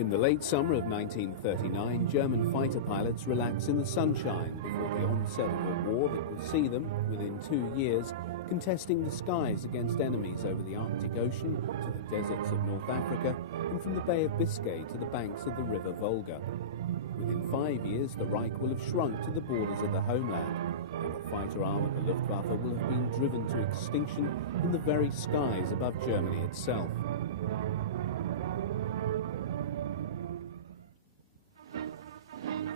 In the late summer of 1939, German fighter pilots relaxed in the sunshine before the onset of a war that would see them, within 2 years, contesting the skies against enemies over the Arctic Ocean to the deserts of North Africa and from the Bay of Biscay to the banks of the River Volga. Within 5 years, the Reich will have shrunk to the borders of the homeland, and the fighter arm of the Luftwaffe will have been driven to extinction in the very skies above Germany itself.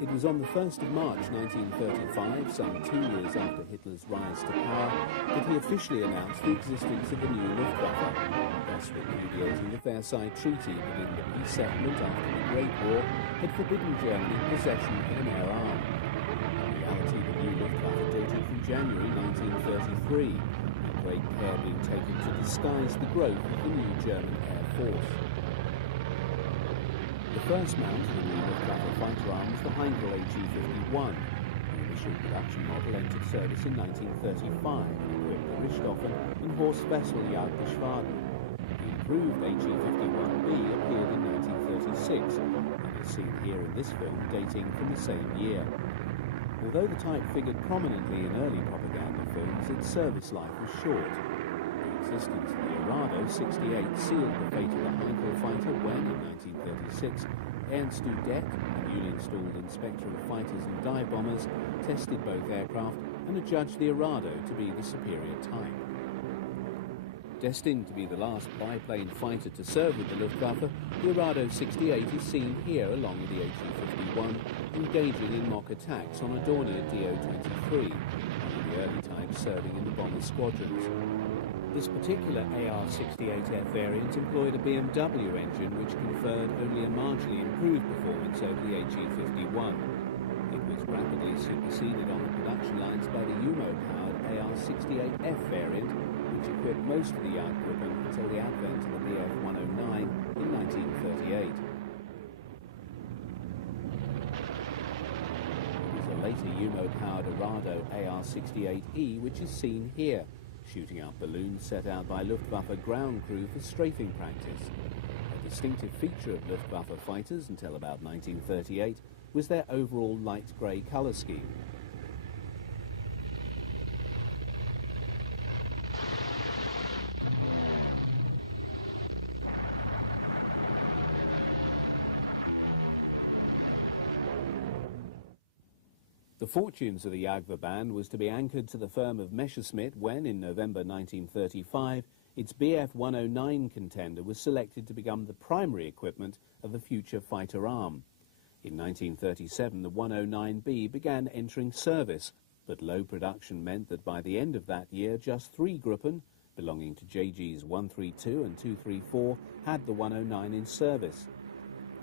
It was on the 1st of March 1935, some 2 years after Hitler's rise to power, that he officially announced the existence of the new Luftwaffe, thus repudiating the Versailles Treaty that in the peace settlement after the Great War had forbidden Germany possession of an air arm. In reality, the new Luftwaffe dated from January 1933, and great care being taken to disguise the growth of the new German Air Force. The first mount of the new Luftwaffe fighter arm was the Heinkel HE-51. The initial production model entered service in 1935 and equipped the Richthofen and Horst Wessel Jagdgeschwaden. The improved HE-51B appeared in 1936 and is seen here in this film dating from the same year. Although the type figured prominently in early propaganda films, its service life was short. The existence of the Arado 68 sealed the fate of the Heinkel fighter when, in 1936, Ernst Udet, a newly installed inspector of fighters and dive bombers, tested both aircraft and adjudged the Arado to be the superior type. Destined to be the last biplane fighter to serve with the Luftwaffe, the Arado 68 is seen here along with the HE-51, engaging in mock attacks on a Dornier Do-23, one of the early types serving in the bomber squadrons. This particular AR-68F variant employed a BMW engine which conferred only a marginally improved performance over the HE-51. It was rapidly superseded on the production lines by the Umo-powered AR-68F variant, which equipped most of the Jagdgruppen until the advent of the Bf-109 in 1938. It is a later Umo-powered Arado AR-68E which is seen here, shooting out balloons set out by Luftwaffe ground crew for strafing practice. A distinctive feature of Luftwaffe fighters until about 1938 was their overall light grey colour scheme. The fortunes of the Jagdwehr band was to be anchored to the firm of Messerschmitt when, in November 1935, its Bf-109 contender was selected to become the primary equipment of the future fighter arm. In 1937, the 109B began entering service, but low production meant that by the end of that year, just 3 Gruppen, belonging to JGs 132 and 234, had the 109 in service.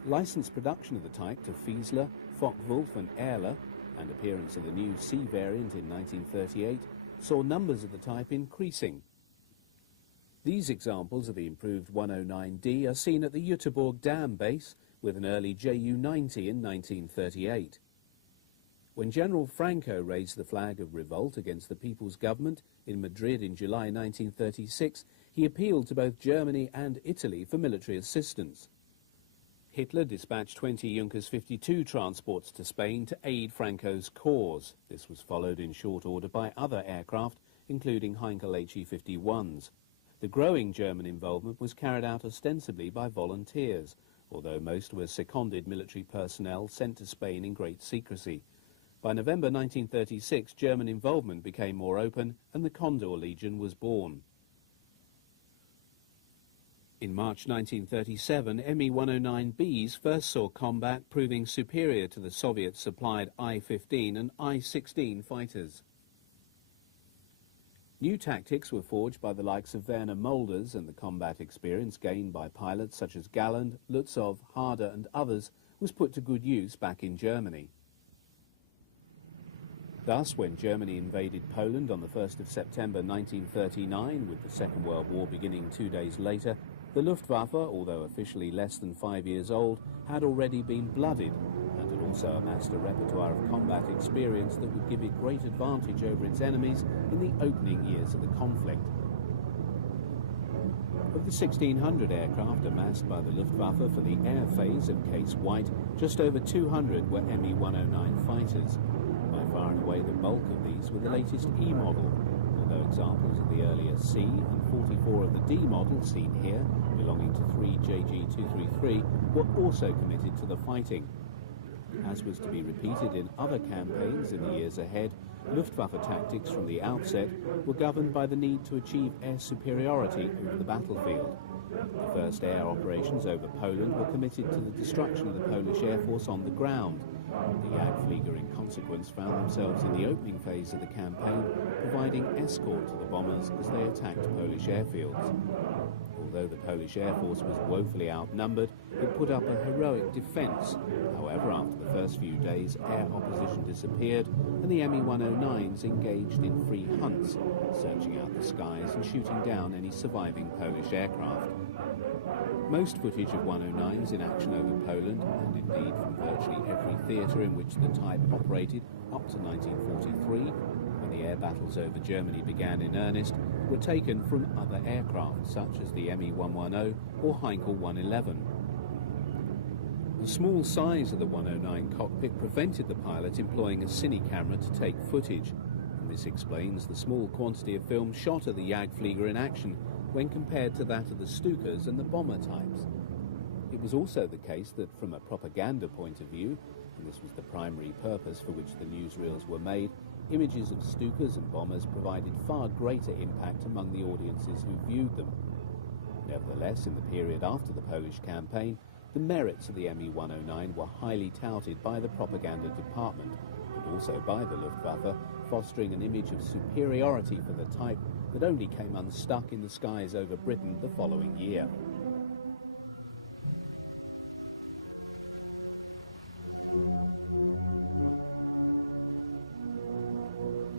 Licensed production of the type to Fiesler, Focke-Wulf and Ehrler, and appearance of the new C variant in 1938, saw numbers of the type increasing. These examples of the improved 109D are seen at the Jüterbog Dam base, with an early Ju-90 in 1938. When General Franco raised the flag of revolt against the People's Government in Madrid in July 1936, he appealed to both Germany and Italy for military assistance. Hitler dispatched 20 Junkers 52 transports to Spain to aid Franco's cause. This was followed in short order by other aircraft, including Heinkel HE-51s. The growing German involvement was carried out ostensibly by volunteers, although most were seconded military personnel sent to Spain in great secrecy. By November 1936, German involvement became more open and the Condor Legion was born. In March 1937, Me-109Bs first saw combat, proving superior to the Soviet-supplied I-15 and I-16 fighters. New tactics were forged by the likes of Werner Molders, and the combat experience gained by pilots such as Galland, Lutzov, Harder and others was put to good use back in Germany. Thus, when Germany invaded Poland on the 1st of September 1939, with the Second World War beginning 2 days later, the Luftwaffe, although officially less than 5 years old, had already been blooded and had also amassed a repertoire of combat experience that would give it great advantage over its enemies in the opening years of the conflict. Of the 1,600 aircraft amassed by the Luftwaffe for the air phase of Case White, just over 200 were Me-109 fighters. By far and away the bulk of these were the latest E model, although examples of the earlier C and 44 of the D model seen here, belonging to 3 JG233, were also committed to the fighting. As was to be repeated in other campaigns in the years ahead, Luftwaffe tactics from the outset were governed by the need to achieve air superiority over the battlefield. The first air operations over Poland were committed to the destruction of the Polish Air Force on the ground. The Jagdflieger, in consequence, found themselves in the opening phase of the campaign, providing escort to the bombers as they attacked Polish airfields. Although the Polish Air Force was woefully outnumbered, it put up a heroic defence. However, after the first few days, air opposition disappeared, and the Me-109s engaged in free hunts, searching out the skies and shooting down any surviving Polish aircraft. Most footage of 109s in action over Poland, and indeed from virtually every theatre in which the type operated up to 1943, when the air battles over Germany began in earnest, were taken from other aircraft, such as the Me-110 or Heinkel 111. The small size of the 109 cockpit prevented the pilot employing a cine camera to take footage, and this explains the small quantity of film shot of the Jagdflieger in action when compared to that of the Stukas and the bomber types. It was also the case that from a propaganda point of view, and this was the primary purpose for which the newsreels were made, images of Stukas and bombers provided far greater impact among the audiences who viewed them. Nevertheless, in the period after the Polish campaign, the merits of the Me-109 were highly touted by the propaganda department, and also by the Luftwaffe, fostering an image of superiority for the type that only came unstuck in the skies over Britain the following year.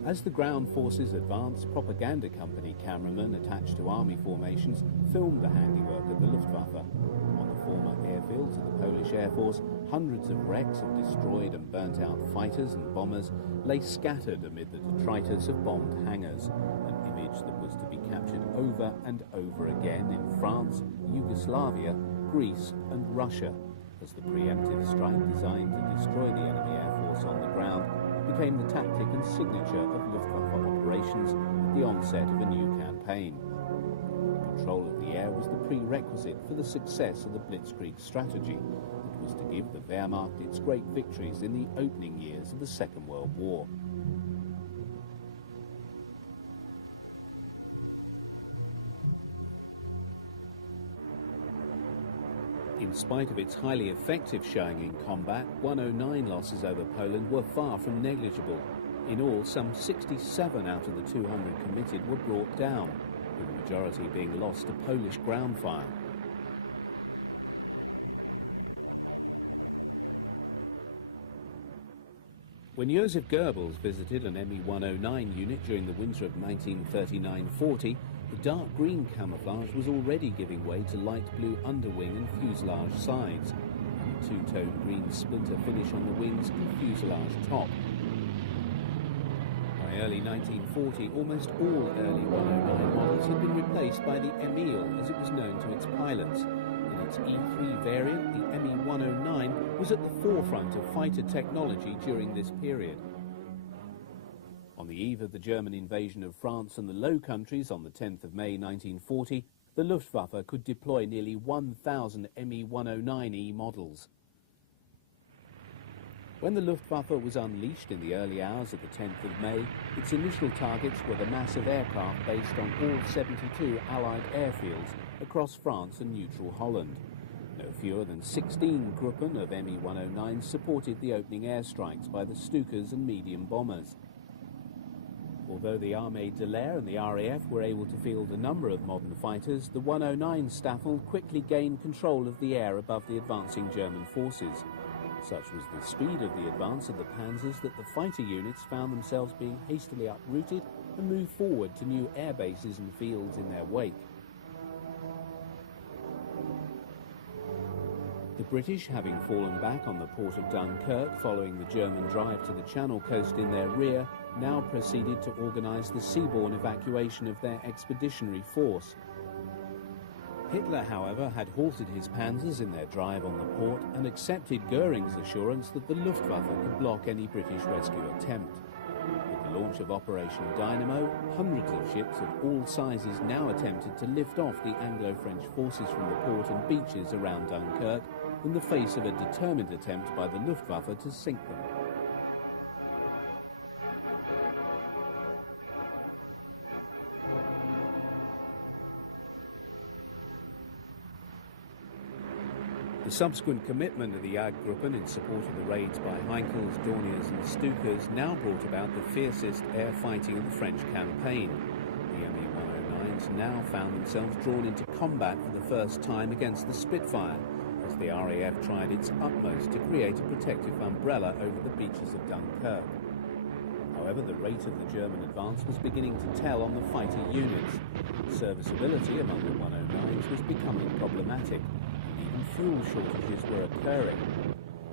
As the ground forces advanced, propaganda company cameramen attached to army formations filmed the handiwork of the Luftwaffe. On the former airfields of the Polish Air Force, hundreds of wrecks of destroyed and burnt-out fighters and bombers lay scattered amid the detritus of bombed hangars, an image that was to be captured over and over again in France, Yugoslavia, Greece and Russia, as the preemptive strike designed to destroy the enemy air force on the ground became the tactic and signature of Luftwaffe operations at the onset of a new campaign. Control of the air was the prerequisite for the success of the Blitzkrieg strategy. It was to give the Wehrmacht its great victories in the opening years of the Second World War. In spite of its highly effective showing in combat, 109 losses over Poland were far from negligible. In all, some 67 out of the 200 committed were brought down, with the majority being lost to Polish ground fire. When Joseph Goebbels visited an Me-109 unit during the winter of 1939-40, the dark green camouflage was already giving way to light blue underwing and fuselage sides, and a two-tone green splinter finish on the wings and fuselage top. By early 1940, almost all early 109 models had been replaced by the Emil, as it was known to its pilots. In its E3 variant, the Me-109 was at the forefront of fighter technology during this period. On the eve of the German invasion of France and the Low Countries on the 10th of May 1940, the Luftwaffe could deploy nearly 1,000 Me-109E models. When the Luftwaffe was unleashed in the early hours of the 10th of May, its initial targets were the massive aircraft based on all 72 Allied airfields across France and neutral Holland. No fewer than 16 Gruppen of Me-109s supported the opening airstrikes by the Stukas and medium bombers. Although the Armée de l'Air and the RAF were able to field a number of modern fighters, the 109 Staffel quickly gained control of the air above the advancing German forces. Such was the speed of the advance of the Panzers that the fighter units found themselves being hastily uprooted and moved forward to new air bases and fields in their wake. The British, having fallen back on the port of Dunkirk following the German drive to the Channel coast in their rear, now proceeded to organise the seaborne evacuation of their expeditionary force. Hitler, however, had halted his panzers in their drive on the port and accepted Goering's assurance that the Luftwaffe could block any British rescue attempt. With the launch of Operation Dynamo, hundreds of ships of all sizes now attempted to lift off the Anglo-French forces from the port and beaches around Dunkirk in the face of a determined attempt by the Luftwaffe to sink them. The subsequent commitment of the Jagdgruppen in support of the raids by Heinkels, Dorniers and Stukas now brought about the fiercest air fighting of the French campaign. The Me-109s now found themselves drawn into combat for the first time against the Spitfire, as the RAF tried its utmost to create a protective umbrella over the beaches of Dunkirk. However, the rate of the German advance was beginning to tell on the fighter units. Serviceability among the 109s was becoming problematic. Fuel shortages were occurring.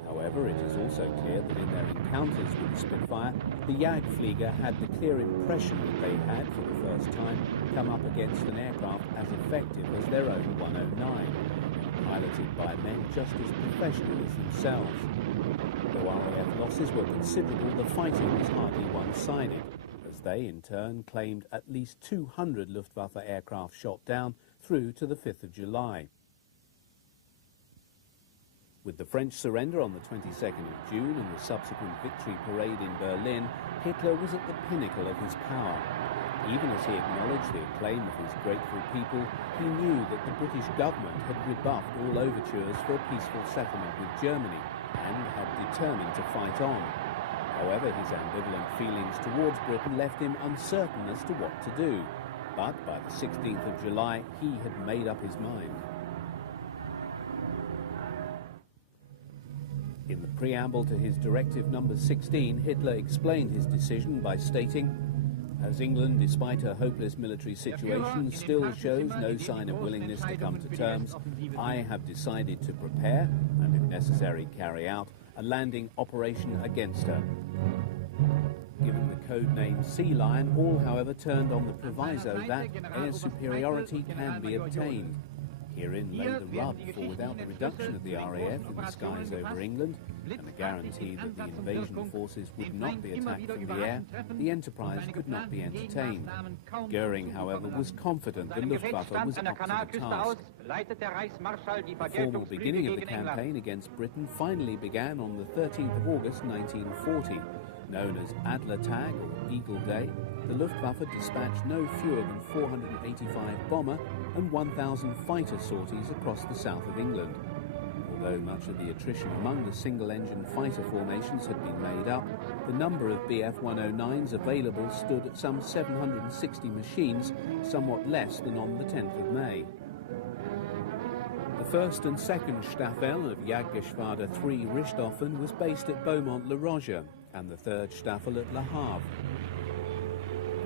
However, it is also clear that in their encounters with the Spitfire, the Jagdflieger had the clear impression that they had, for the first time, come up against an aircraft as effective as their own 109, piloted by men just as professional as themselves. Though RAF losses were considerable, the fighting was hardly one-sided, as they, in turn, claimed at least 200 Luftwaffe aircraft shot down through to the 5th of July. With the French surrender on the 22nd of June and the subsequent victory parade in Berlin, Hitler was at the pinnacle of his power. Even as he acknowledged the acclaim of his grateful people, he knew that the British government had rebuffed all overtures for a peaceful settlement with Germany and had determined to fight on. However, his ambivalent feelings towards Britain left him uncertain as to what to do. But by the 16th of July, he had made up his mind. In the preamble to his Directive No. 16, Hitler explained his decision by stating, "As England, despite her hopeless military situation, still shows no sign of willingness to come to terms, I have decided to prepare, and if necessary carry out, a landing operation against her." Given the code name Sea Lion, all, however, turned on the proviso that air superiority can be obtained. Herein lay the rub, for without the reduction of the RAF in the skies over England, and a guarantee that the invasion forces would not be attacked from the air, the enterprise could not be entertained. Goering, however, was confident the Luftwaffe was up to the task. The formal beginning of the campaign against Britain finally began on the 13th of August 1940. Known as Adlertag, or Eagle Day, the Luftwaffe dispatched no fewer than 485 bomber and 1,000 fighter sorties across the south of England. Although much of the attrition among the single-engine fighter formations had been made up, the number of Bf 109s available stood at some 760 machines, somewhat less than on the 10th of May. The 1st and 2nd Staffel of Jagdgeschwader 3 Richthofen was based at Beaumont-le-Roger, and the 3rd Staffel at Le Havre.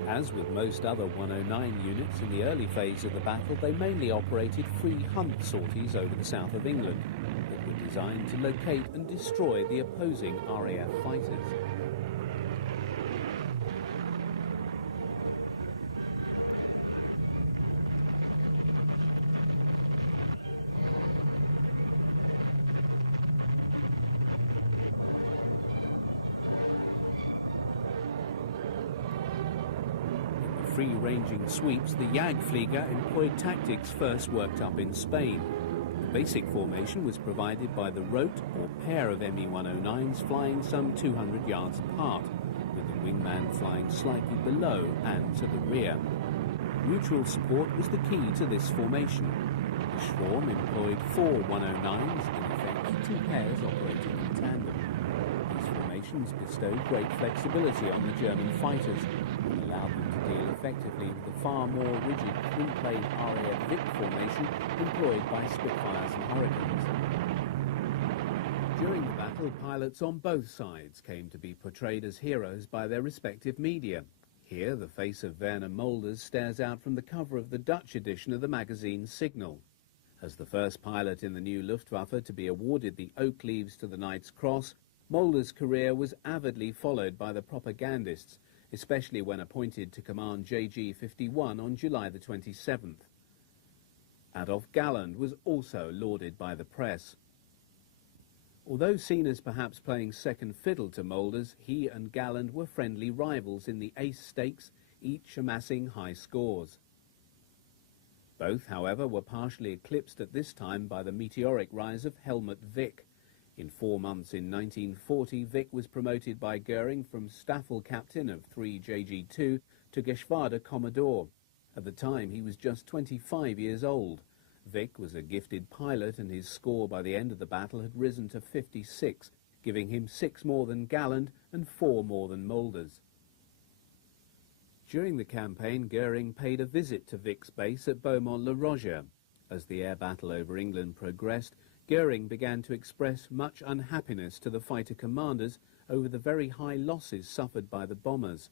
As with most other 109 units in the early phase of the battle, they mainly operated free hunt sorties over the south of England that were designed to locate and destroy the opposing RAF fighters. Free-ranging sweeps, the Jagdflieger employed tactics first worked up in Spain. The basic formation was provided by the rote or pair of Me-109s flying some 200 yards apart, with the wingman flying slightly below and to the rear. Mutual support was the key to this formation. The Schwarm employed 4 109s, in effect 2 pairs operating in tandem. These formations bestowed great flexibility on the German fighters and allowed them to deal effectively with the far more rigid three-plane RAF Vic formation employed by Spitfires and Hurricanes. During the battle, pilots on both sides came to be portrayed as heroes by their respective media. Here, the face of Werner Molders stares out from the cover of the Dutch edition of the magazine Signal. As the first pilot in the new Luftwaffe to be awarded the Oak Leaves to the Knight's Cross, Molders' career was avidly followed by the propagandists, especially when appointed to command JG 51 on July the 27th. Adolf Galland was also lauded by the press. Although seen as perhaps playing second fiddle to Moulders, he and Galland were friendly rivals in the ace stakes, each amassing high scores. Both, however, were partially eclipsed at this time by the meteoric rise of Helmut Wick. In 4 months in 1940, Wick was promoted by Goering from Staffel captain of 3 JG2 to Geschwader Commodore. At the time, he was just 25 years old. Wick was a gifted pilot, and his score by the end of the battle had risen to 56, giving him 6 more than Galland and 4 more than Moulders. During the campaign, Goering paid a visit to Wick's base at Beaumont-le-Roger. As the air battle over England progressed, Goering began to express much unhappiness to the fighter commanders over the very high losses suffered by the bombers.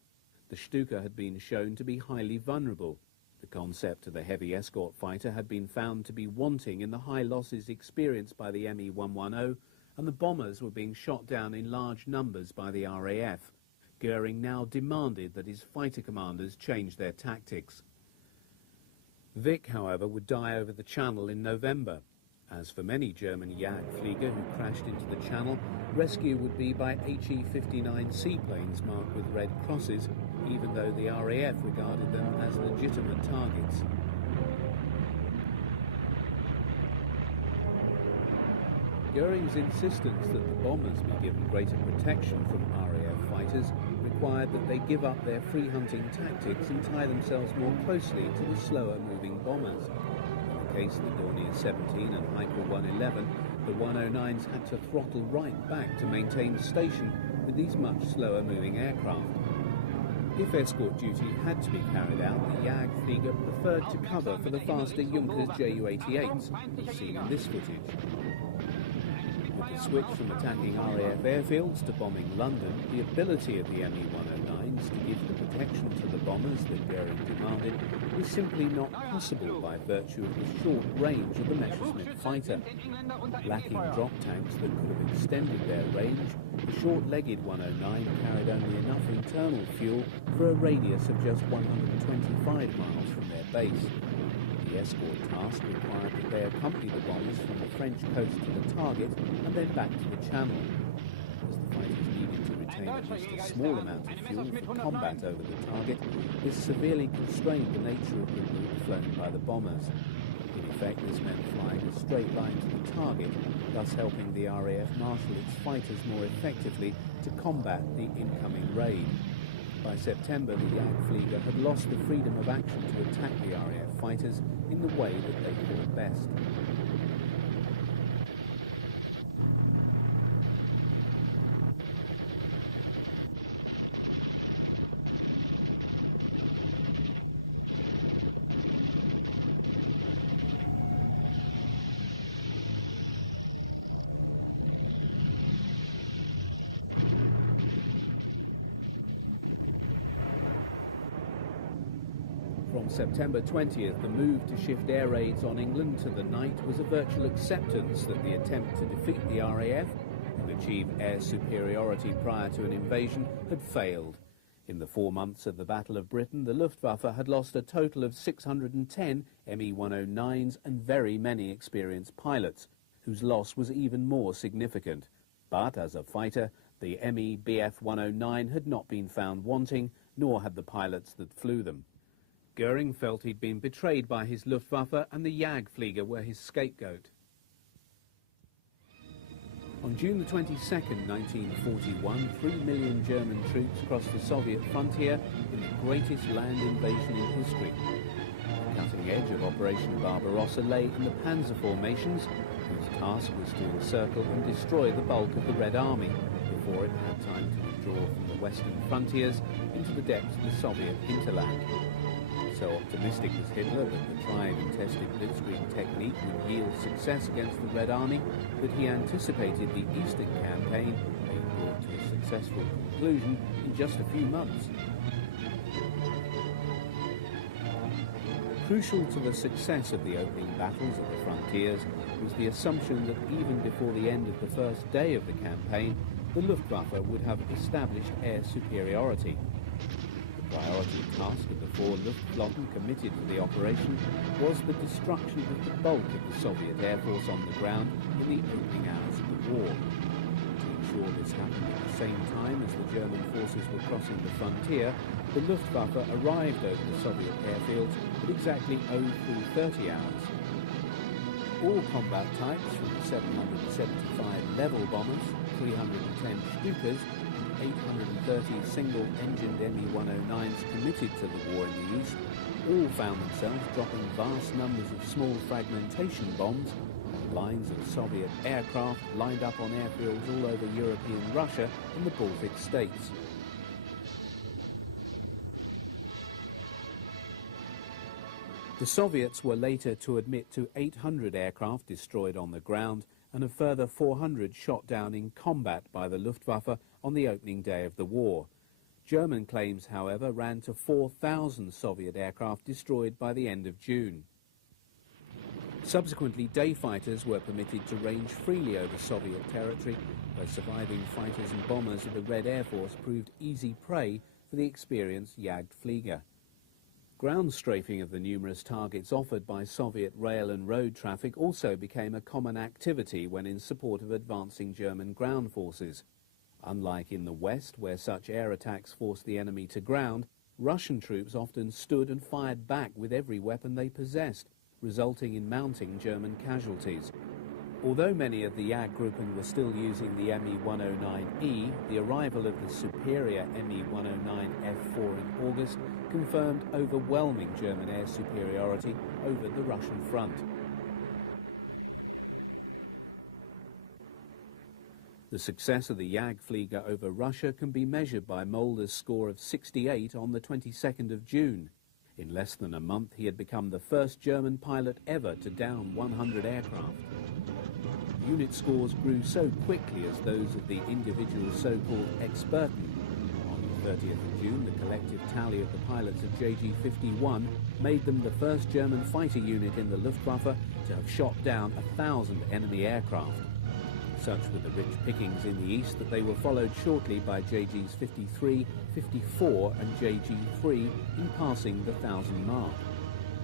The Stuka had been shown to be highly vulnerable. The concept of the heavy escort fighter had been found to be wanting in the high losses experienced by the Me-110, and the bombers were being shot down in large numbers by the RAF. Goering now demanded that his fighter commanders change their tactics. Wick, however, would die over the Channel in November. As for many German Jagdflieger who crashed into the Channel, rescue would be by HE-59 seaplanes marked with red crosses, even though the RAF regarded them as legitimate targets. Goering's insistence that the bombers be given greater protection from RAF fighters required that they give up their free hunting tactics and tie themselves more closely to the slower moving bombers. In the case of the Dornier 17 and Heinkel 111, the 109s had to throttle right back to maintain station with these much slower moving aircraft. If escort duty had to be carried out, the Jagdflieger preferred to cover for the faster Junkers Ju-88s, as seen in this footage. With the switch from attacking RAF airfields to bombing London, the ability of the Me-109s to give the protection to the bombers that Goering demanded was simply not possible by virtue of the short range of the Messerschmitt fighter. Lacking drop tanks that could have extended their range, the short-legged 109 carried only enough internal fuel for a radius of just 125 miles from their base. The escort task required that they accompany the bombers from the French coast to the target and then back to the Channel. As the fighters needed to retain at least a small amount of fuel for combat over the target, this severely constrained the nature of the route flown by the bombers. In effect, this meant flying a straight line to the target, thus helping the RAF marshal its fighters more effectively to combat the incoming raid. By September, the Jagdflieger had lost the freedom of action to attack the RAF fighters in the way that they thought best. From September 20th, the move to shift air raids on England to the night was a virtual acceptance that the attempt to defeat the RAF and achieve air superiority prior to an invasion had failed. In the 4 months of the Battle of Britain, the Luftwaffe had lost a total of 610 Me-109s and very many experienced pilots, whose loss was even more significant. But as a fighter, the Me-Bf 109 had not been found wanting, nor had the pilots that flew them. Goering felt he'd been betrayed by his Luftwaffe, and the Jagdflieger were his scapegoat. On June the 22nd, 1941, 3 million German troops crossed the Soviet frontier in the greatest land invasion in history. The cutting edge of Operation Barbarossa lay in the Panzer formations, whose task was to encircle and destroy the bulk of the Red Army before it had time to withdraw from the western frontiers into the depths of the Soviet hinterland. So optimistic was Hitler that the tried and tested blitzkrieg technique would yield success against the Red Army that he anticipated the Eastern campaign being brought to a successful conclusion in just a few months. Crucial to the success of the opening battles at the frontiers was the assumption that even before the end of the first day of the campaign, the Luftwaffe would have established air superiority. The priority task of the before Luftwaffe committed to the operation was the destruction of the bulk of the Soviet Air Force on the ground in the opening hours of the war. To ensure this happened at the same time as the German forces were crossing the frontier, the Luftwaffe arrived over the Soviet airfields at exactly 03:30 hours. All combat types, from 775 level bombers, 310 Stukas, and 830 single-engined Me-109s committed to the war in the east, all found themselves dropping vast numbers of small fragmentation bombs. Lines of Soviet aircraft lined up on airfields all over European Russia and the Baltic states. The Soviets were later to admit to 800 aircraft destroyed on the ground and a further 400 shot down in combat by the Luftwaffe on the opening day of the war. German claims, however, ran to 4,000 Soviet aircraft destroyed by the end of June. Subsequently, day fighters were permitted to range freely over Soviet territory, where surviving fighters and bombers of the Red Air Force proved easy prey for the experienced Jagdflieger. Ground strafing of the numerous targets offered by Soviet rail and road traffic also became a common activity when in support of advancing German ground forces. Unlike in the West, where such air attacks forced the enemy to ground, Russian troops often stood and fired back with every weapon they possessed, resulting in mounting German casualties. Although many of the Jagdgruppen were still using the Me-109E, the arrival of the superior Me-109F4 in August confirmed overwhelming German air superiority over the Russian front. The success of the Jagdflieger over Russia can be measured by Mulder's score of 68 on the 22nd of June. In less than a month, he had become the first German pilot ever to down 100 aircraft. Unit scores grew so quickly as those of the individual so-called Experten. On the 30th of June, the collective tally of the pilots of JG-51 made them the first German fighter unit in the Luftwaffe to have shot down 1,000 enemy aircraft. Such were the rich pickings in the east that they were followed shortly by JGs 53, 54 and JG-3 in passing the 1,000 mark.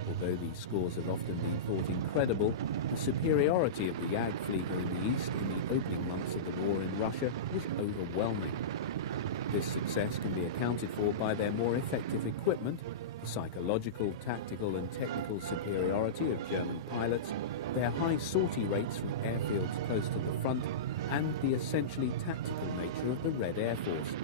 Although these scores have often been thought incredible, the superiority of the Jagdflieger in the east in the opening months of the war in Russia was overwhelming. This success can be accounted for by their more effective equipment, the psychological, tactical and technical superiority of German pilots, their high sortie rates from airfields close to the front, and the essentially tactical nature of the Red Air Force.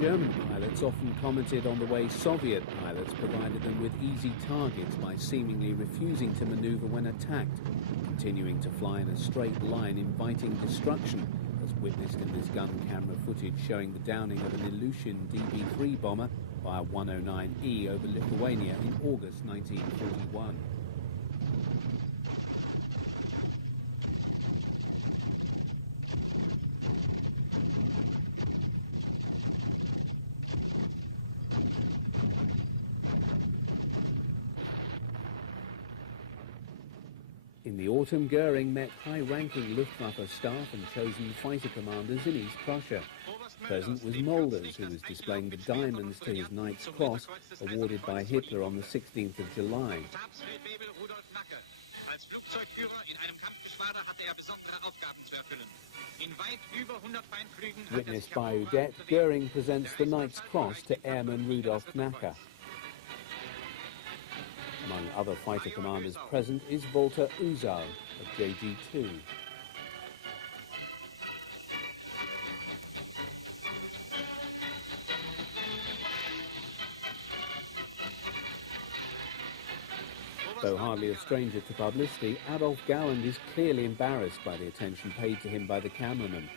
German pilots often commented on the way Soviet pilots provided them with easy targets by seemingly refusing to maneuver when attacked, continuing to fly in a straight line inviting destruction, as witnessed in this gun camera footage showing the downing of an Ilyushin DB-3 bomber by a 109E over Lithuania in August 1941. In the autumn, Goering met high-ranking Luftwaffe staff and chosen fighter commanders in East Prussia. Present was Mulders, who was displaying the diamonds to his Knight's Cross, awarded by Hitler on the 16th of July. Witnessed by Udet, Goering presents the Knight's Cross to Airman Rudolf Knacker. Among other fighter commanders present is Walter Uzal of JG2. Though hardly a stranger to publicity, Adolf Galland is clearly embarrassed by the attention paid to him by the cameraman.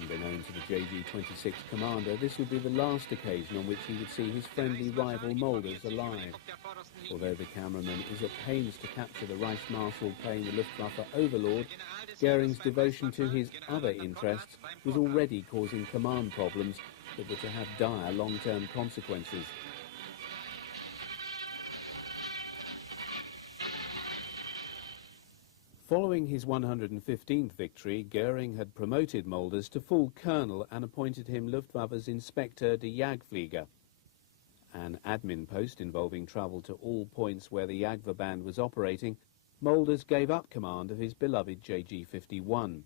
Unbeknown to the JG-26 commander, this would be the last occasion on which he would see his friendly rival Mulders alive. Although the cameraman is at pains to capture the Reichsmarschall playing the Luftwaffe overlord, Goering's devotion to his other interests was already causing command problems that were to have dire long-term consequences. Following his 115th victory, Goering had promoted Mulders to full colonel and appointed him Luftwaffe's Inspector der Jagdflieger. an admin post involving travel to all points where the Jagdwehr band was operating, Mulders gave up command of his beloved JG-51.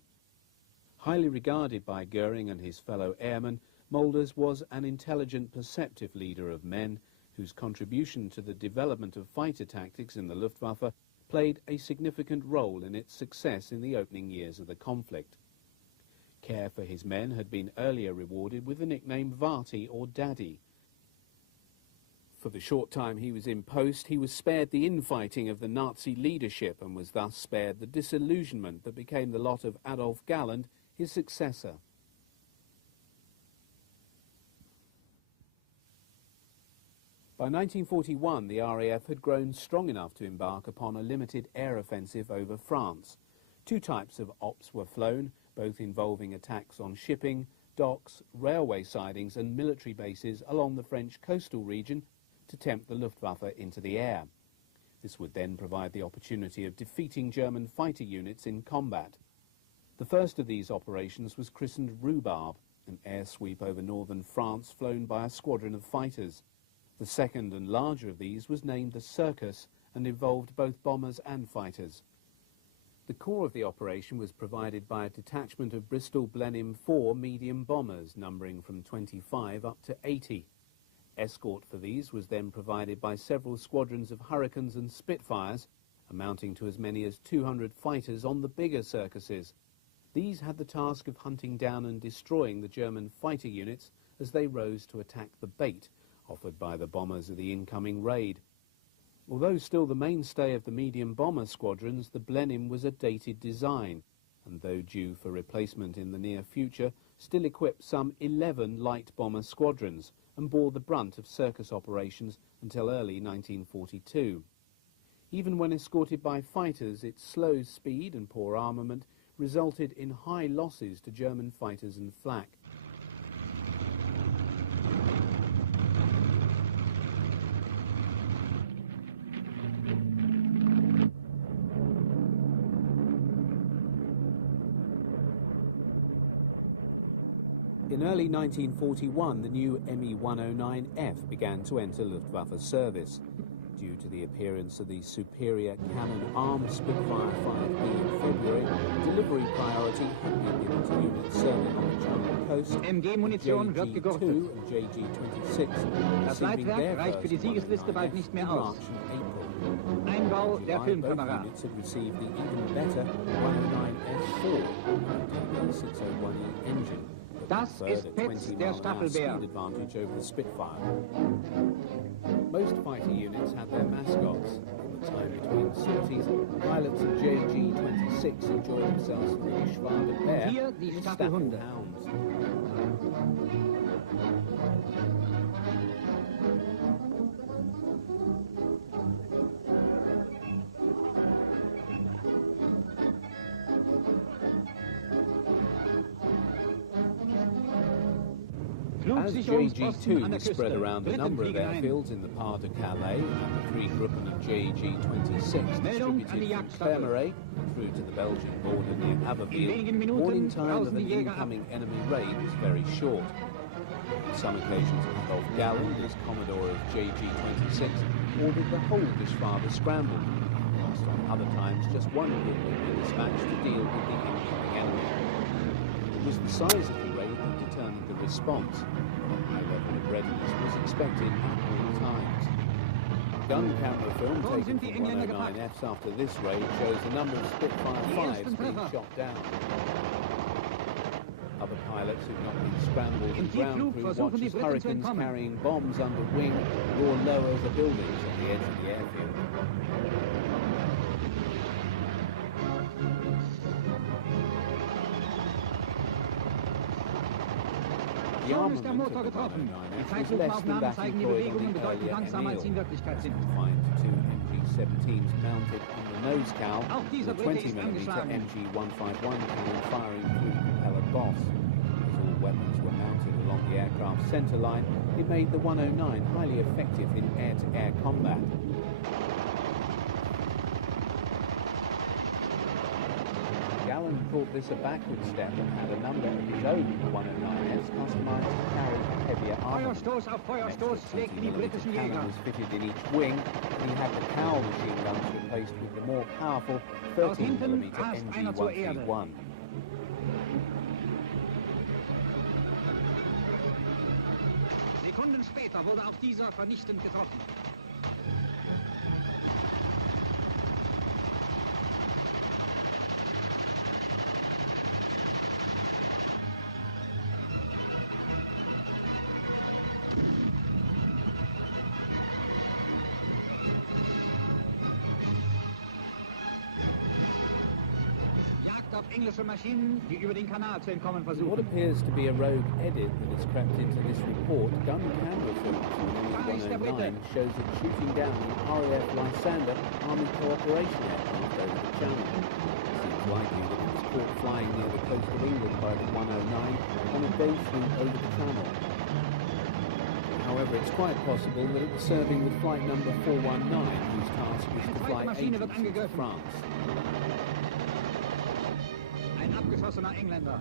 Highly regarded by Goering and his fellow airmen, Mulders was an intelligent, perceptive leader of men whose contribution to the development of fighter tactics in the Luftwaffe played a significant role in its success in the opening years of the conflict. Care for his men had been earlier rewarded with the nickname Vati, or Daddy. For the short time he was in post, he was spared the infighting of the Nazi leadership and was thus spared the disillusionment that became the lot of Adolf Galland, his successor. By 1941, the RAF had grown strong enough to embark upon a limited air offensive over France. Two types of ops were flown, both involving attacks on shipping, docks, railway sidings and military bases along the French coastal region to tempt the Luftwaffe into the air. This would then provide the opportunity of defeating German fighter units in combat. The first of these operations was christened Rhubarb, an air sweep over northern France flown by a squadron of fighters. The second and larger of these was named the Circus and involved both bombers and fighters. The core of the operation was provided by a detachment of Bristol Blenheim 4 medium bombers, numbering from 25 up to 80. Escort for these was then provided by several squadrons of Hurricanes and Spitfires, amounting to as many as 200 fighters on the bigger Circuses. These had the task of hunting down and destroying the German fighter units as they rose to attack the bait offered by the bombers of the incoming raid. Although still the mainstay of the medium bomber squadrons, the Blenheim was a dated design, and though due for replacement in the near future, still equipped some 11 light bomber squadrons and bore the brunt of Circus operations until early 1942. Even when escorted by fighters, its slow speed and poor armament resulted in high losses to German fighters and flak. In early 1941, the new Me-109F began to enter Luftwaffe service. Due to the appearance of the superior cannon-armed Spitfire 5B in February, delivery priority had been given to units serving on the German coast. JG2 and JG26 Das Leitwerk reicht für die Siegesliste bald nicht mehr aus. Einbau der Filmkamera. Units had received the even better 109F4 and DB601E engine. Das ist Petz, der Staffelbär. Most fighter units had their mascots. In the time between sorties, pilots of JG-26 enjoyed themselves with the Schwabe Bear Hier die and Staffelhunde. Hounds. As JG2 spread around a number of airfields in the Pas-de-Calais, and the three Gruppen of JG26 distributed from Clermont through to the Belgian border near Abbeville, warning time of an incoming enemy raid was very short. On some occasions, Adolf Galland, as Commodore of JG26, ordered the whole Geschwader scrambled, whilst on other times just one group would be dispatched to deal with the incoming enemy. It was the size of the raid that determined the response. A high level of readiness was expected at all times. Gun camera film taken from 109Fs after this raid shows a number of Spitfire 5s being shot down. Other pilots who've not been scrambled and ground crew watch as Hurricanes carrying bombs under wing roar low over buildings on the edge of the airfield. The armament of the 109F was less than that employed on the earlier Emil, confined to two MG-17s mounted on the nose cowl, with a 20mm MG-151 cannon firing through the propeller boss. As all weapons were mounted along the aircraft's centre line, it made the 109 highly effective in air-to-air combat. Galland thought this a backward step and had a number of his own 109s customised to carry heavier armour. Feuerstoß auf Feuerstoß schlägt die britischen Cannon Jäger. was fitted in each wing, and he had the cowl machine guns replaced with the more powerful 13mm MG-131. Sekunden später wurde auch dieser vernichtend getroffen. Auf englische Maschinen, die über den Kanal zu entkommen versuchen. What appears to be a rogue edit that has crept into this report, gun camera footage from 109 shows it shooting down the RAF Lysander Army Cooperation aircraft over the Channel. It seems likely that it was caught flying near the coast of England by the 109 on a day flew over the Channel. However, it's quite possible that it was serving with flight number 419, whose task was to fly agents to France. Abgeschossener Engländer.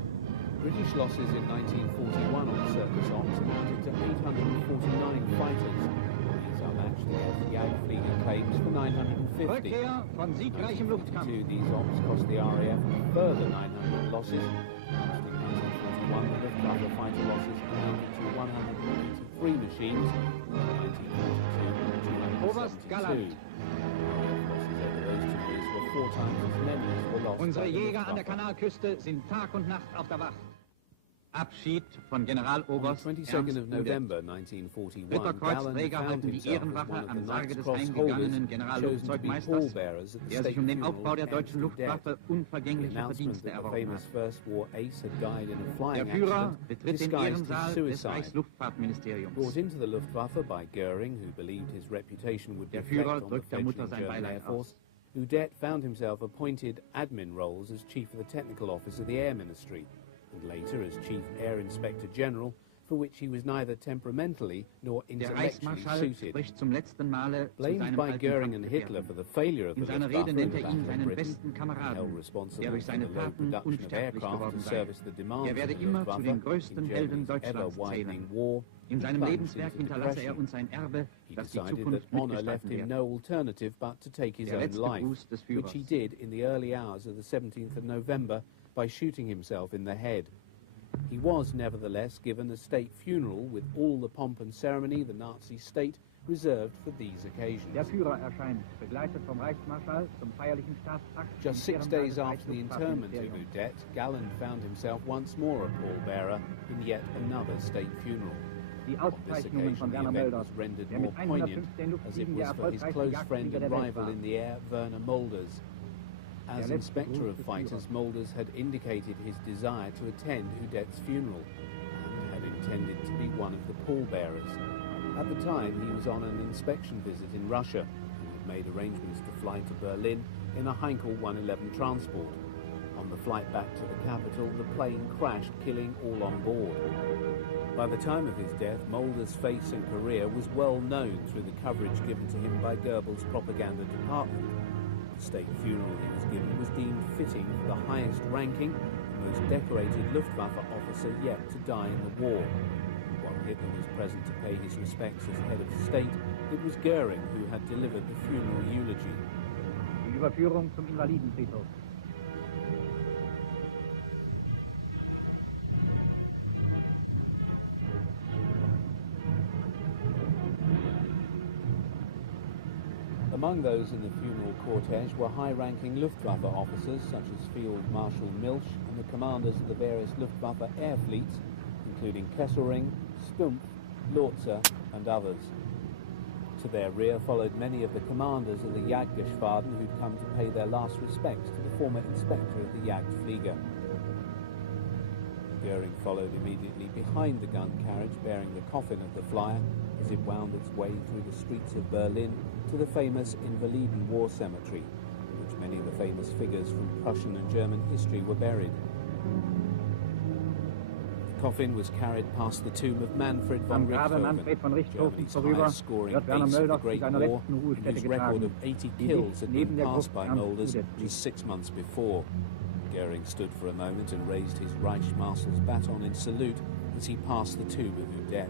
British losses in 1941 on surface ops amounted to 849 fighters. These are matched against Jagdflieger claims for 950. Rückkehr von siegreichem Luftkampf. These ops cost the RAF a further 900 losses. Whilst in 1941, the Luftwaffe fighter losses amounted to 183 machines. In 1942, Oberst Galland. Unsere Jäger an der Kanalküste sind Tag und Nacht auf der Wacht. Abschied von Generaloberst On the 22nd of November 1941, Ritterkreuzträger halten die Ehrenwache am Sarge des heimgegangenen Generalflugzeugmeisters, der sich den Aufbau der deutschen Luftwaffe unvergängliche Verdienste erworben hat. Der Führer betritt den Ehrensaal des Reichsluftfahrtministeriums. Brought into the Luftwaffe by Goering, who believed his reputation would Der reflect Führer on the drückt der Mutter fledgling sein German Air Beileid Force. aus. Udet found himself appointed admin roles as Chief of the Technical Office of the Air Ministry, and later as Chief Air Inspector General, for which he was neither temperamentally nor Der intellectually Reichsmarschall suited. spricht zum letzten Male zu Blamed seinem by alten Goering and Hitler Kampfgefährten. for the failure of In the seiner Luftwaffe Rede in nennt the ihn Battle of seinen Britain, besten he Kameraden, held der responsible durch for seine the low Taten production of unsterblich aircraft geworden to sei. service the demands Er of werde the immer zu Luftwaffe den größten in Helden Germany's Deutschlands ever-widening zählen. war. In seinem plunged Lebenswerk into hinterlasse er depression. uns ein Erbe, He das die decided Zukunft that honour left mitgestalten him wird. no alternative but to take his Der own letzte life, Gruß des which he Führers. did in the early hours of the 17th of November by shooting himself in the head. He was nevertheless given a state funeral with all the pomp and ceremony the Nazi state reserved for these occasions. Der Führer erscheint, begleitet vom Reichsmarschall zum feierlichen Staatsakt. Just 6 days after the interment of Udet, Galland found himself once more a pallbearer in yet another state funeral. Die On this Auszeichnungen occasion, von the Werner event Mölders, was rendered der more mit poignant 115 as it Luftfliegen der was for his erfolgreichste close friend Jagdflieger and der Welt rival war. in the air, Werner Mulders. As Der letzte Inspector Gruß of des Fighters, Führers. Mulders had indicated his desire to attend Udet's funeral and had intended to be one of the pallbearers. At the time, he was on an inspection visit in Russia and had made arrangements to fly to Berlin in a Heinkel 111 transport. On the flight back to the capital, the plane crashed, killing all on board. By the time of his death, Mulder's face and career was well known through the coverage given to him by Goebbels' propaganda department. The state funeral he was given was deemed fitting for the highest ranking, most decorated Luftwaffe officer yet to die in the war. While Hitler was present to pay his respects as head of state, it was Goering who had delivered the funeral eulogy. Die Überführung zum Invalidenfriedhof. Among those in the funeral cortege were high-ranking Luftwaffe officers such as Field Marshal Milch and the commanders of the various Luftwaffe air fleets, including Kesselring, Stumpf, Lotzer and others. To their rear followed many of the commanders of the Jagdgeschwaden who'd come to pay their last respects to the former inspector of the Jagdflieger. Goering followed immediately behind the gun carriage bearing the coffin of the flyer as it wound its way through the streets of Berlin to the famous Invaliden War Cemetery, in which many of the famous figures from Prussian and German history were buried. The coffin was carried past the tomb of Manfred von Richthofen, Germany's highest scoring ace of the Great War, and whose record of 80 kills had been passed by Mulders just 6 months before. Goering stood for a moment and raised his Reichsmarshal's baton in salute as he passed the tomb of Udet.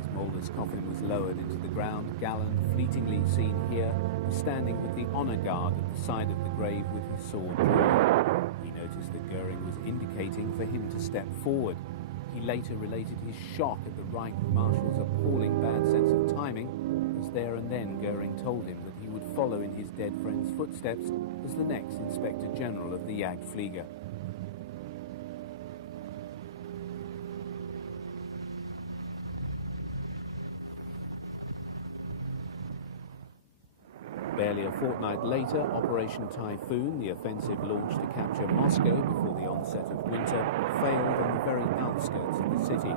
As Mulder's coffin was lowered into the ground, Galland, fleetingly seen here, was standing with the honour guard at the side of the grave with his sword drawn. He noticed that Goering was indicating for him to step forward. He later related his shock at the Reich Marshal's appalling bad sense of timing, as there and then Goering told him that he would follow in his dead friend's footsteps as the next Inspector General of the Jagdflieger. Barely a fortnight later, Operation Typhoon, the offensive launched to capture Moscow before the onset of winter, failed on the very outskirts of the city.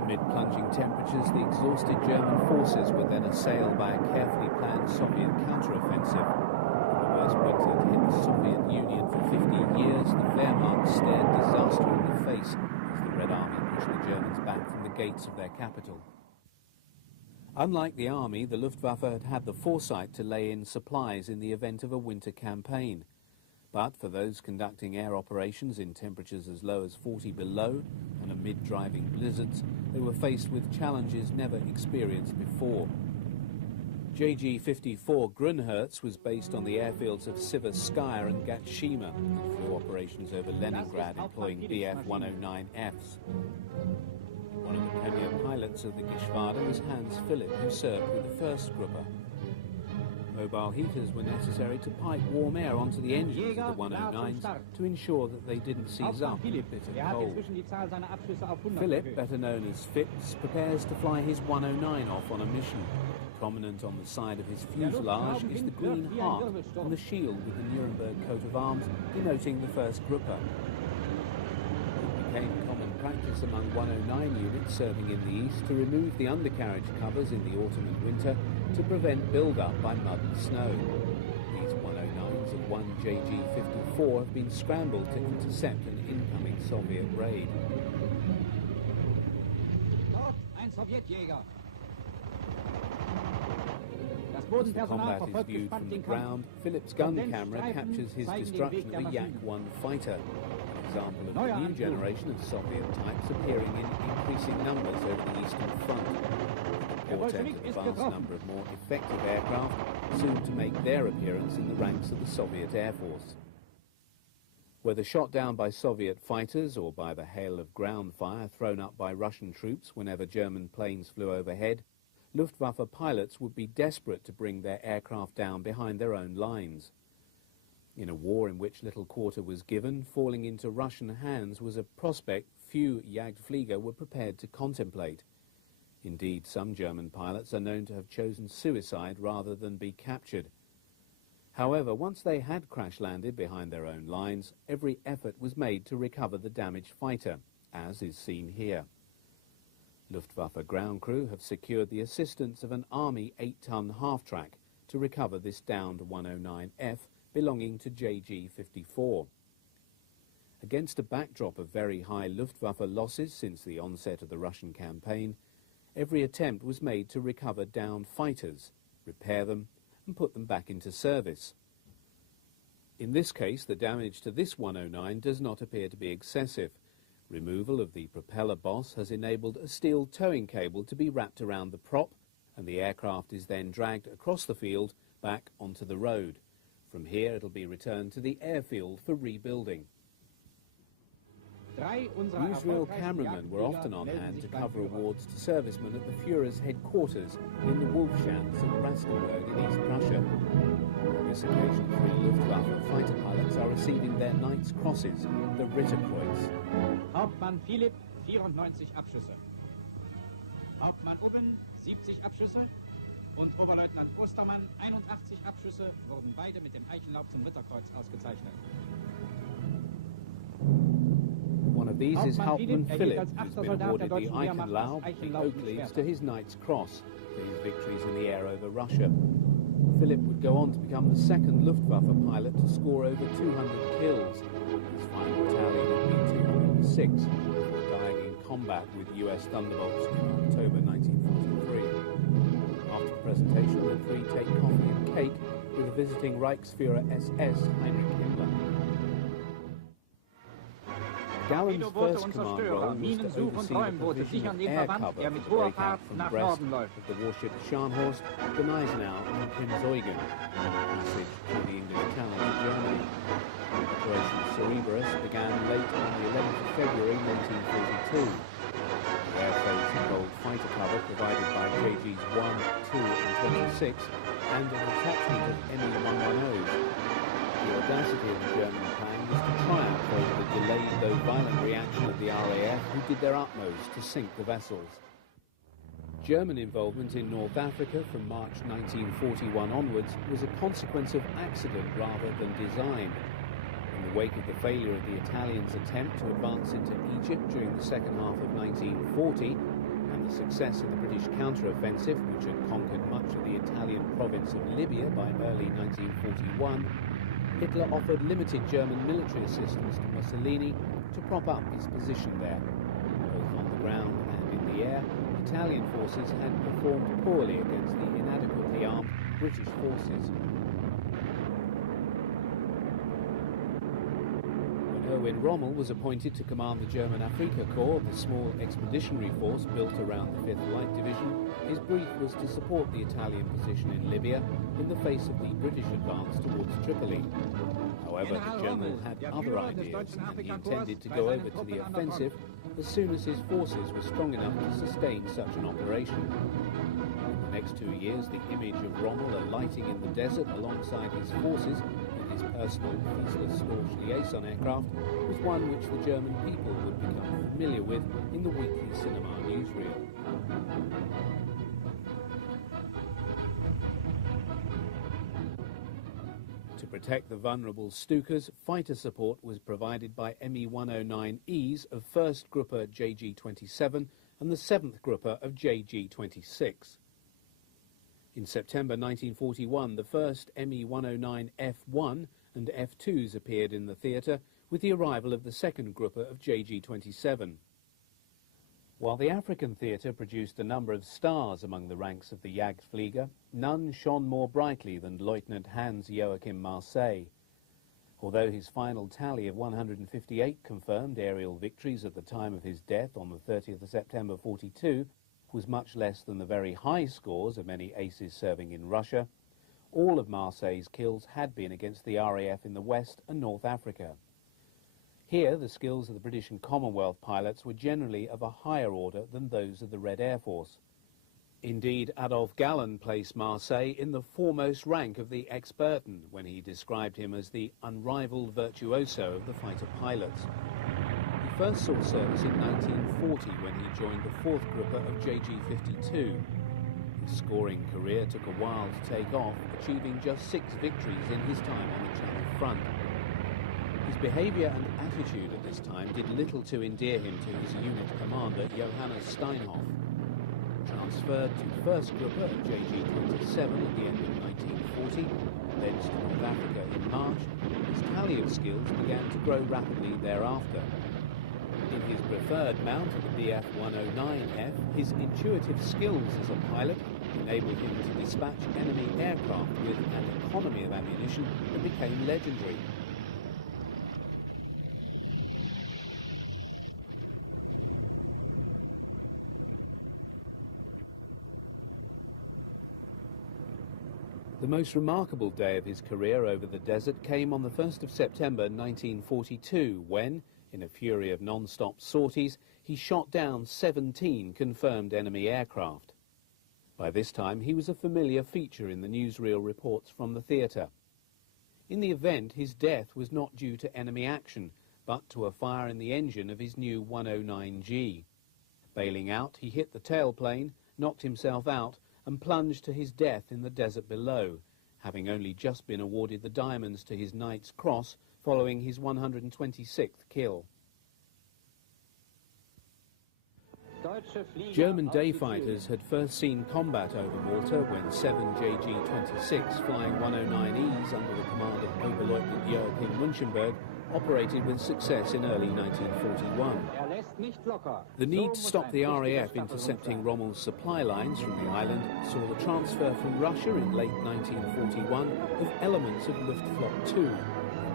Amid plunging temperatures, the exhausted German forces were then assailed by a carefully planned Soviet counteroffensive. In the worst winter to hit the Soviet Union for 50 years, the Wehrmacht stared disaster in the face as the Red Army pushed the Germans back from the gates of their capital. Unlike the army, the Luftwaffe had had the foresight to lay in supplies in the event of a winter campaign. But for those conducting air operations in temperatures as low as 40 below and amid driving blizzards, they were faced with challenges never experienced before. JG-54 Grunherz was based on the airfields of Siverskaya and Gatshima and flew operations over Leningrad employing Bf-109Fs. One of the premier pilots of the Geschwader was Hans Philipp, who served with the first Gruppe. Mobile heaters were necessary to pipe warm air onto the engines of the 109s to ensure that they didn't seize up in bitter cold. Philipp, better known as Fitz, prepares to fly his 109 off on a mission. Prominent on the side of his fuselage is the green heart and the shield with the Nuremberg coat of arms denoting the first Gruppe. It became common practice among 109 units serving in the east to remove the undercarriage covers in the autumn and winter to prevent build-up by mud and snow. These 109s of one JG-54 have been scrambled to intercept an incoming Soviet raid. As the combat is viewed from the ground, Philipp's gun camera captures his destruction of a Yak-1 fighter, an example of the new generation of Soviet types appearing in increasing numbers over the Eastern Front. A portent of a vast number of more effective aircraft soon to make their appearance in the ranks of the Soviet Air Force. Whether shot down by Soviet fighters or by the hail of ground fire thrown up by Russian troops whenever German planes flew overhead, Luftwaffe pilots would be desperate to bring their aircraft down behind their own lines. In a war in which little quarter was given, falling into Russian hands was a prospect few Jagdflieger were prepared to contemplate. Indeed, some German pilots are known to have chosen suicide rather than be captured. However, once they had crash-landed behind their own lines, every effort was made to recover the damaged fighter, as is seen here. Luftwaffe ground crew have secured the assistance of an Army 8-ton half-track to recover this downed 109F belonging to JG-54. Against a backdrop of very high Luftwaffe losses since the onset of the Russian campaign, every attempt was made to recover downed fighters, repair them, and put them back into service. In this case, the damage to this 109 does not appear to be excessive. Removal of the propeller boss has enabled a steel towing cable to be wrapped around the prop, and the aircraft is then dragged across the field back onto the road. From here it'll be returned to the airfield for rebuilding. Newsreel cameramen were often on hand to cover awards to servicemen at the Führer's headquarters in the Wolfschanz in Rastenburg in East Prussia. On this occasion, 3 Luftwaffe fighter pilots are receiving their Knight's Crosses, the Ritterkreuz. Hauptmann Philipp, 94 Abschüsse. Hauptmann Ubben, 70 Abschüsse. Und Oberleutnant Ostermann, 81 Abschüsse, wurden beide mit dem Eichenlaub zum Ritterkreuz ausgezeichnet. One of these is Hauptmann Philipp, who's been awarded the Eichenlaub, the oak leaves, to his Knight's Cross for his victories in the air over Russia. Philipp would go on to become the second Luftwaffe pilot to score over 200 kills. His final tally would be 206, before dying in combat with US Thunderbolts in October 1943. After presentation, the three take coffee and cake with the visiting Reichsführer SS Heinrich Himmler. Gallen's first command role was to oversee the provision of air cover for the breakout from Brest of the warship Scharnhorst, Gneisenau and Prinzeugen, passage through the English Channel to Germany. Operation Cerberus began late on the 11th of February 1942. The air phase involved fighter cover provided by JGs 1, 2 and 26 and a detachment of ME-110s. The audacity of the German plan was to triumph over the delayed though violent reaction of the RAF, who did their utmost to sink the vessels. German involvement in North Africa from March 1941 onwards was a consequence of accident rather than design. In the wake of the failure of the Italians' attempt to advance into Egypt during the second half of 1940 and the success of the British counter-offensive, which had conquered much of the Italian province of Libya by early 1941, Hitler offered limited German military assistance to Mussolini to prop up his position there. Both on the ground and in the air, Italian forces had performed poorly against the inadequately armed British forces. Erwin Rommel was appointed to command the German Afrika Korps, the small expeditionary force built around the 5th Light Division. His brief was to support the Italian position in Libya in the face of the British advance towards Tripoli. However, the general had other ideas and he intended to go over to the offensive as soon as his forces were strong enough to sustain such an operation. In the next 2 years, the image of Rommel alighting in the desert alongside his forces his personal Fieseler-Storch liaison aircraft was one which the German people would become familiar with in the weekly cinema newsreel. To protect the vulnerable Stukas, fighter support was provided by ME-109Es of 1st Gruppe JG-27 and the 7th Gruppe of JG-26. In September 1941, the first ME-109 F1 and F2s appeared in the theatre with the arrival of the 2nd Gruppe of JG-27. While the African theatre produced a number of stars among the ranks of the Jagdflieger, none shone more brightly than Lieutenant Hans Joachim Marseille. Although his final tally of 158 confirmed aerial victories at the time of his death on the 30th of September 42 was much less than the very high scores of many aces serving in Russia, all of Marseille's kills had been against the RAF in the West and North Africa. Here, the skills of the British and Commonwealth pilots were generally of a higher order than those of the Red Air Force. Indeed, Adolf Gallen placed Marseille in the foremost rank of the Experten when he described him as the unrivaled virtuoso of the fighter pilots. He first saw service in 1940 when he joined the 4th Gruppe of JG-52. His scoring career took a while to take off, achieving just 6 victories in his time on the Channel front. His behaviour and attitude at this time did little to endear him to his unit commander, Johannes Steinhoff. Transferred to 1st Gruppe of JG-27 at the end of 1940, thence to North Africa in March, his tally of skills began to grow rapidly thereafter. In his preferred mount of the Bf-109F, his intuitive skills as a pilot enabled him to dispatch enemy aircraft with an economy of ammunition that became legendary. The most remarkable day of his career over the desert came on the 1st of September 1942 when, in a fury of non-stop sorties, he shot down 17 confirmed enemy aircraft. By this time, he was a familiar feature in the newsreel reports from the theatre. In the event, his death was not due to enemy action, but to a fire in the engine of his new 109G. Bailing out, he hit the tailplane, knocked himself out, and plunged to his death in the desert below, having only just been awarded the diamonds to his Knight's Cross following his 126th kill. German day fighters had first seen combat over Malta when 7 JG-26 flying 109Es under the command of Oberleutnant Joachim Munchenberg operated with success in early 1941. The need to stop the RAF intercepting Rommel's supply lines from the island saw the transfer from Russia in late 1941 of elements of Luftflotte 2,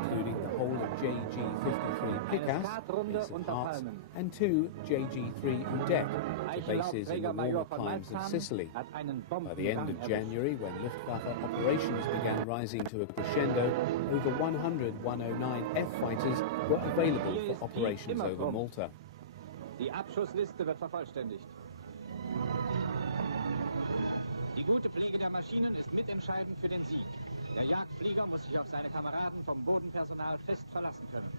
including the whole of JG-53 Pikas, base of Hearts, and 2 JG-3 Udeck, to bases in the warmer climes of Sicily. By the end of January, when Luftwaffe operations began rising to a crescendo, over 100 109F fighters were available for operations over Malta. Die Abschussliste wird vervollständigt. Die gute Pflege der Maschinen ist mitentscheidend für den Sieg. Der Jagdflieger muss sich auf seine Kameraden vom Bodenpersonal fest verlassen können.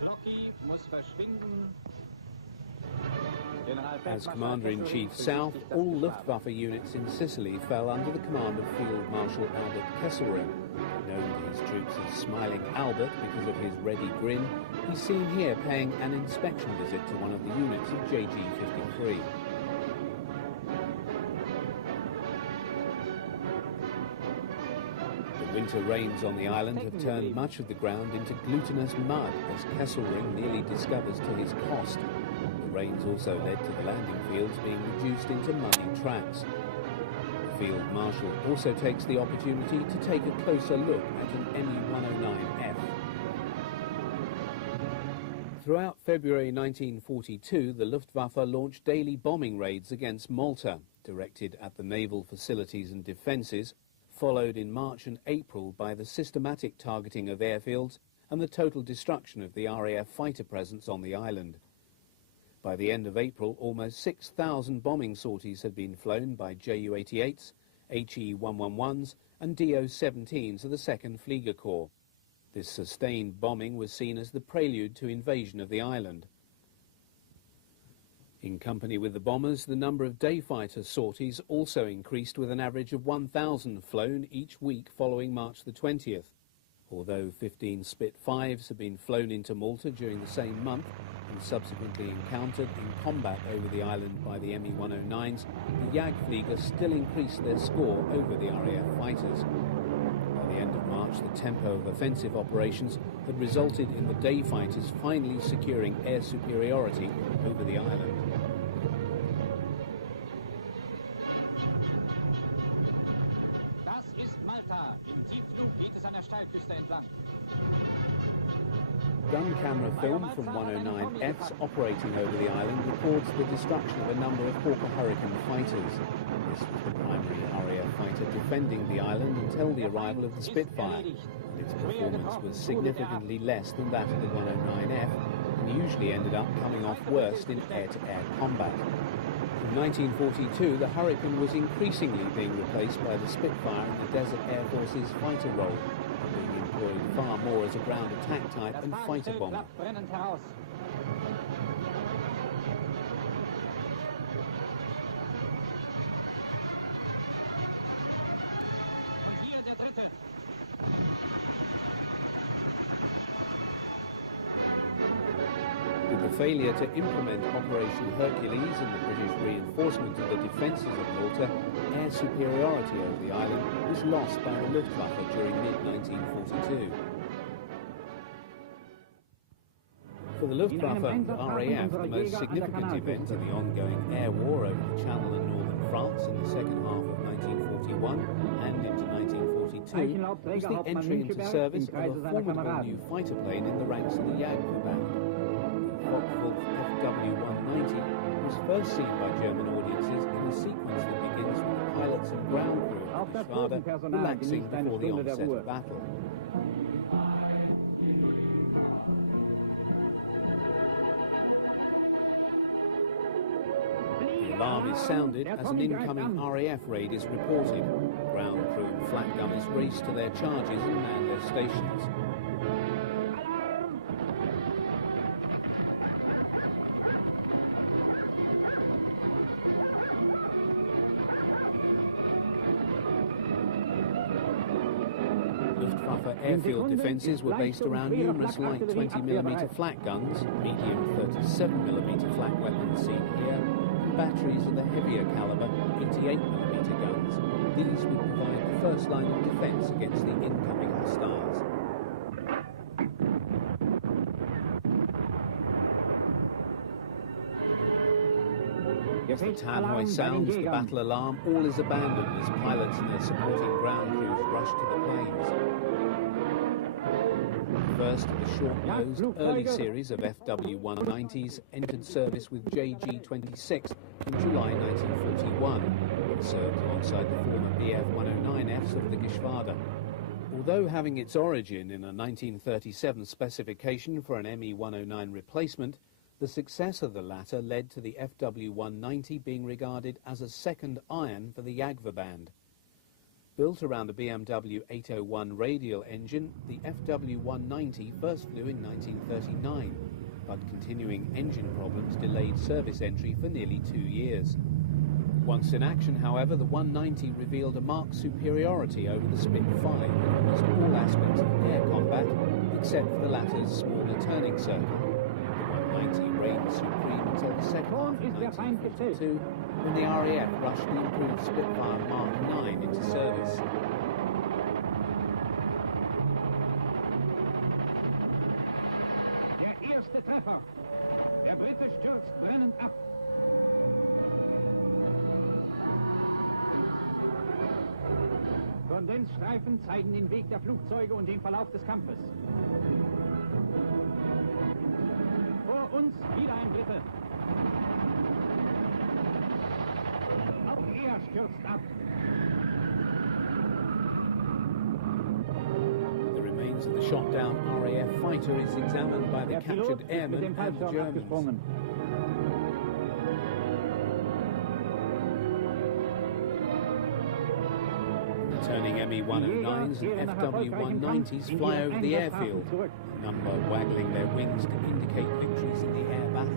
Flocky muss verschwinden. As Commander-in-Chief South, all Luftwaffe units in Sicily fell under the command of Field Marshal Albert Kesselring. Known to his troops as Smiling Albert because of his ready grin, he's seen here paying an inspection visit to one of the units of JG-53. The winter rains on the island have turned much of the ground into glutinous mud, as Kesselring nearly discovers to his cost. The rains also led to the landing fields being reduced into muddy tracks. The Field Marshal also takes the opportunity to take a closer look at an ME-109F. Throughout February 1942, the Luftwaffe launched daily bombing raids against Malta, directed at the naval facilities and defences, followed in March and April by the systematic targeting of airfields and the total destruction of the RAF fighter presence on the island. By the end of April, almost 6,000 bombing sorties had been flown by Ju-88s, HE-111s and Do-17s of the 2nd Flieger Corps. This sustained bombing was seen as the prelude to invasion of the island. In company with the bombers, the number of day fighter sorties also increased, with an average of 1,000 flown each week following March the 20th. Although 15 Spitfires have been flown into Malta during the same month and subsequently encountered in combat over the island by the ME-109s, the Jagdflieger still increased their score over the RAF fighters. By the end of March, the tempo of offensive operations had resulted in the day fighters finally securing air superiority over the island. Gun camera film from 109Fs operating over the island records the destruction of a number of Hawker Hurricane fighters. This was the primary RAF fighter defending the island until the arrival of the Spitfire, and its performance was significantly less than that of the 109F, and usually ended up coming off worst in air-to-air combat. In 1942, the Hurricane was increasingly being replaced by the Spitfire in the Desert Air Force's fighter role, being employed far more as a ground attack type and fighter bomber. With the failure to implement Operation Hercules and the British reinforcement of the defences of Malta, air superiority over the island was lost by the Luftwaffe during mid-1942. For the Luftwaffe and the RAF, the most significant event in the ongoing air war over the Channel and northern France in the second half of 1941 and into 1942 was the entry into service of a formidable new fighter plane in the ranks of the Jagdverband. The Focke-Wulf FW-190 was first seen by German audiences in a sequence that begins with the pilots and ground crew of the Geschwader relaxing before the onset of battle. The alarm is sounded as an incoming RAF raid is reported. Ground crew and flak gunners race to their charges and man their stations. Airfield defences were based around numerous light 20mm flak guns, medium 37mm flak weapons seen here, and batteries of the heavier caliber 88mm guns. These would provide the first line of defence against the incoming hostiles. As the tannoy sounds the battle alarm, all is abandoned as pilots and their supporting ground crews rush to the planes. First, the short-nosed early series of FW190s entered service with JG-26 in July 1941 and served alongside the former BF-109Fs of the Geschwader. Although having its origin in a 1937 specification for an ME-109 replacement, the success of the latter led to the FW190 being regarded as a second iron for the Jagdverband band. Built around a BMW 801 radial engine, the FW190 first flew in 1939, but continuing engine problems delayed service entry for nearly 2 years. Once in action, however, the 190 revealed a marked superiority over the Spitfire in almost all aspects of air combat, except for the latter's smaller turning circle. The 190 reigned supreme until the second half of 1952, when the RAF rushed the improved Spitfire Mark IX into service. Der erste Treffer. Der Brite stürzt brennend ab. Kondensstreifen zeigen den Weg der Flugzeuge und den Verlauf des Kampfes. Vor uns wieder ein Brite. Auch er stürzt ab. The remains of the shot-down RAF fighter is examined by the captured airmen and the Germans. Returning ME-109s and FW-190s fly over the airfield, a number waggling their wings to indicate victories in the air battle.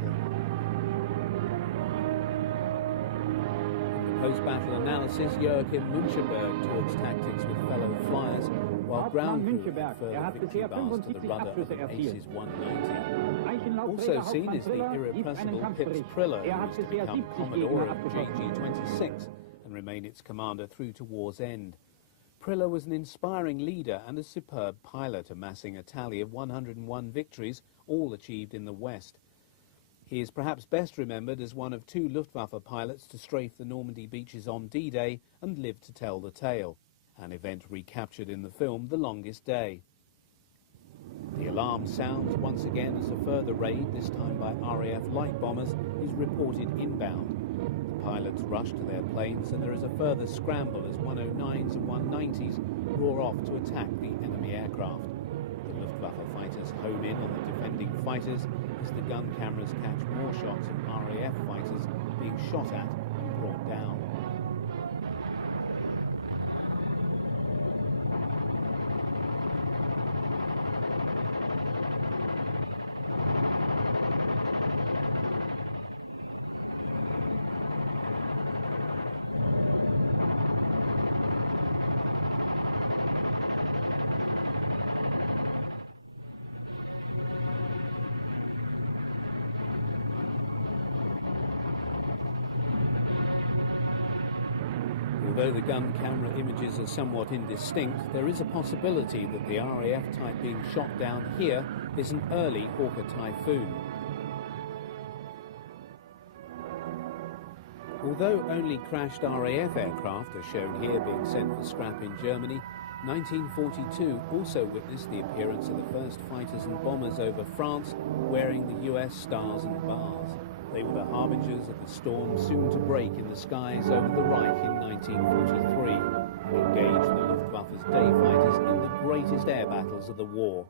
In the post-battle analysis, Joachim Münchenberg talks tactics with fellow flyers, while ground crew had further victory bars to the rudder of an Aces 190. Also seen is the irrepressible Pips Priller, who is to become Commodore of JG-26 and remain its commander through to war's end. Priller was an inspiring leader and a superb pilot, amassing a tally of 101 victories, all achieved in the West. He is perhaps best remembered as one of 2 Luftwaffe pilots to strafe the Normandy beaches on D-Day and live to tell the tale, an event recaptured in the film The Longest Day. The alarm sounds once again as a further raid, this time by RAF light bombers, is reported inbound. Pilots rush to their planes and there is a further scramble as 109s and 190s roar off to attack the enemy aircraft. The Luftwaffe fighters home in on the defending fighters as the gun cameras catch more shots of RAF fighters being shot at and brought down. Although the gun camera images are somewhat indistinct, there is a possibility that the RAF type being shot down here is an early Hawker Typhoon. Although only crashed RAF aircraft are shown here being sent for scrap in Germany, 1942 also witnessed the appearance of the first fighters and bombers over France wearing the US stars and bars. They were the harbingers of the storm soon to break in the skies over the Reich in 1943 and engaged the Luftwaffe's day fighters in the greatest air battles of the war.